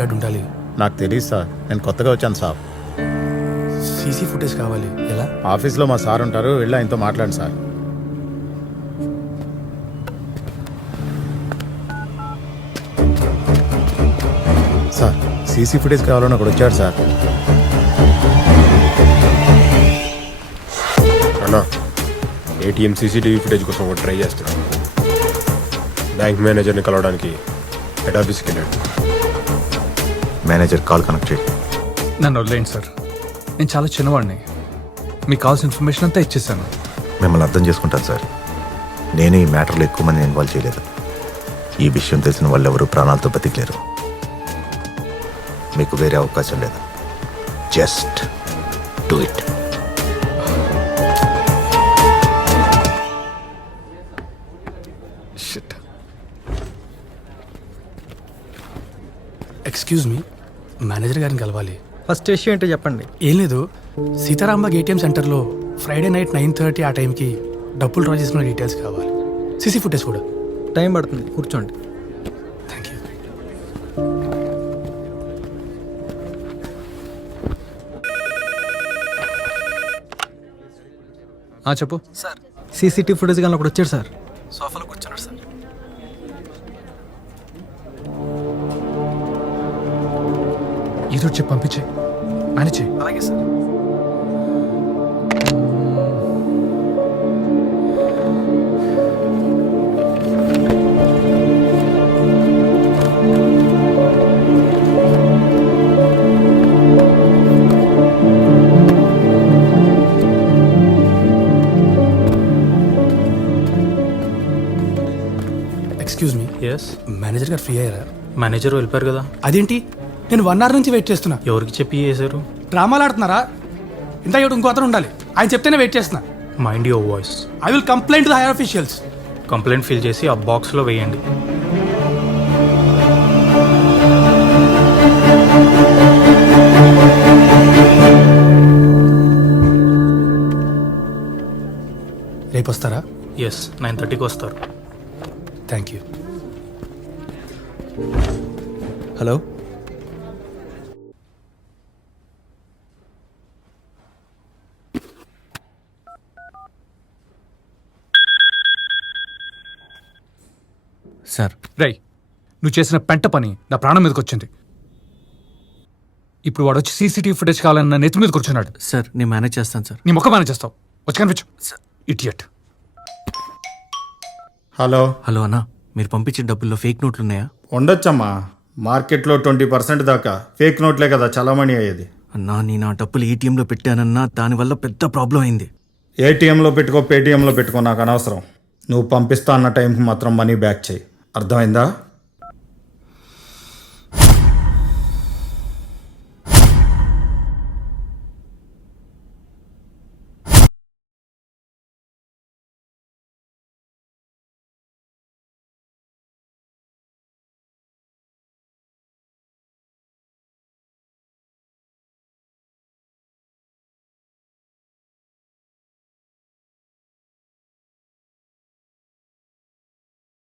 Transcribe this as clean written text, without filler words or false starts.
Gourd ఉండాలి. నాకు తెలియదు సార్, నేను కొత్తగా వచ్చాను సార్. సీసీ ఫుటేజ్ కావాలి. ఎలా? ఆఫీస్లో మా సార్ ఉంటారు, వెళ్ళి ఆయనతో మాట్లాడండి సార్. సార్ సీసీ ఫుటేజ్ కావాలని ఒకడు వచ్చాడు సార్. అన్నా, ఏటీఎం సీసీటీవీ ఫుటేజ్ కోసం ఒకటి ట్రై చేస్తున్నాను. బ్యాంక్ మేనేజర్ని కలవడానికి హెడ్ ఆఫీస్కి వెళ్ళాడు. మేనేజర్ కాల్ కనెక్ట్ చేయి. నన్ను వదిలేండి సార్, నేను చాలా చిన్నవాడిని. మీకు కావాల్సిన ఇన్ఫర్మేషన్ అంతా ఇచ్చేసాను. మిమ్మల్ని అర్థం చేసుకుంటాను సార్. నేను ఈ మ్యాటర్లో ఎక్కువ మంది ఇన్వాల్వ్ చేయలేదు. ఈ విషయం తెలిసిన వాళ్ళు ఎవరు ప్రాణాలతో బతికలేరు. మీకు వేరే అవకాశం లేదు. Just do it. Shit. Excuse me, manager గారిని కలవాలి. ఫస్ట్ విషయం ఏంటో చెప్పండి. ఏం లేదు, సీతారాంబాగ్ ఏటీఎం సెంటర్లో ఫ్రైడే నైట్ 9:30 ఆ టైంకి డబ్బులు డ్రా చేసుకున్న డీటెయిల్స్ కావాలి. సీసీ ఫుటేజ్ కూడా. టైం పడుతుంది, కూర్చోండి. Thank you. చెప్పు సార్, సీసీటీవీ ఫుటేజ్ కానీ ఒకటి వచ్చాడు సార్. సోఫాలో కూర్చున్నాడు సార్. ఏదో చెప్పి పంపించే, మేనేజ్ చేయి. అలాగే sir. Excuse me, yes, manager గారు ఫ్రీ అయ్యారా? మేనేజర్ వెళ్ళిపోయారు కదా. అదేంటి, నేను 1 hour నుంచి వెయిట్ చేస్తున్నా. ఎవరికి చెప్పి చేశారు? డ్రామాలు ఆడుతున్నారా? ఇంత ఏడు ఇంకో అతను ఉండాలి, ఆయన చెప్తేనే వెయిట్ చేస్తున్నా. Mind your voice. I will complaint to the higher officials. Complaint fill చేసి ఆ బాక్స్లో వేయండి. రేపు వస్తారా? ఎస్, 9:30కి వస్తారు. Thank you. హలో, సార్, రై, నువ్వు చేసిన పెంట పని నా ప్రాణం మీదకి వచ్చింది. ఇప్పుడు వాడు వచ్చి సీసీటీవీ ఫుటేజ్ కావాలని నా నెత్తి మీద కూర్చున్నాడు. సార్ నేను మేనేజ్ చేస్తాను సార్. నీ ముఖం మేనేజ్ చేస్తావు. వచ్చి కనిపించు. ఇడియట్. హలో. హలో అన్నా, మీరు పంపించిన డబ్బుల్లో ఫేక్ నోట్లు ఉన్నాయా? ఉండొచ్చమ్మా, మార్కెట్లో 20% దాకా ఫేక్ నోట్లే కదా చలామణి అయ్యేది. అన్నా, నేను ఆ డబ్బులు ఏటీఎంలో పెట్టానన్నా, దానివల్ల పెద్ద ప్రాబ్లం అయింది. ఏటీఎంలో పెట్టుకో, పేటీఎంలో పెట్టుకో, నాకు అనవసరం. నువ్వు పంపిస్తా అన్న టైంకి మాత్రం మనీ బ్యాక్ చేయి, అర్థమైందా?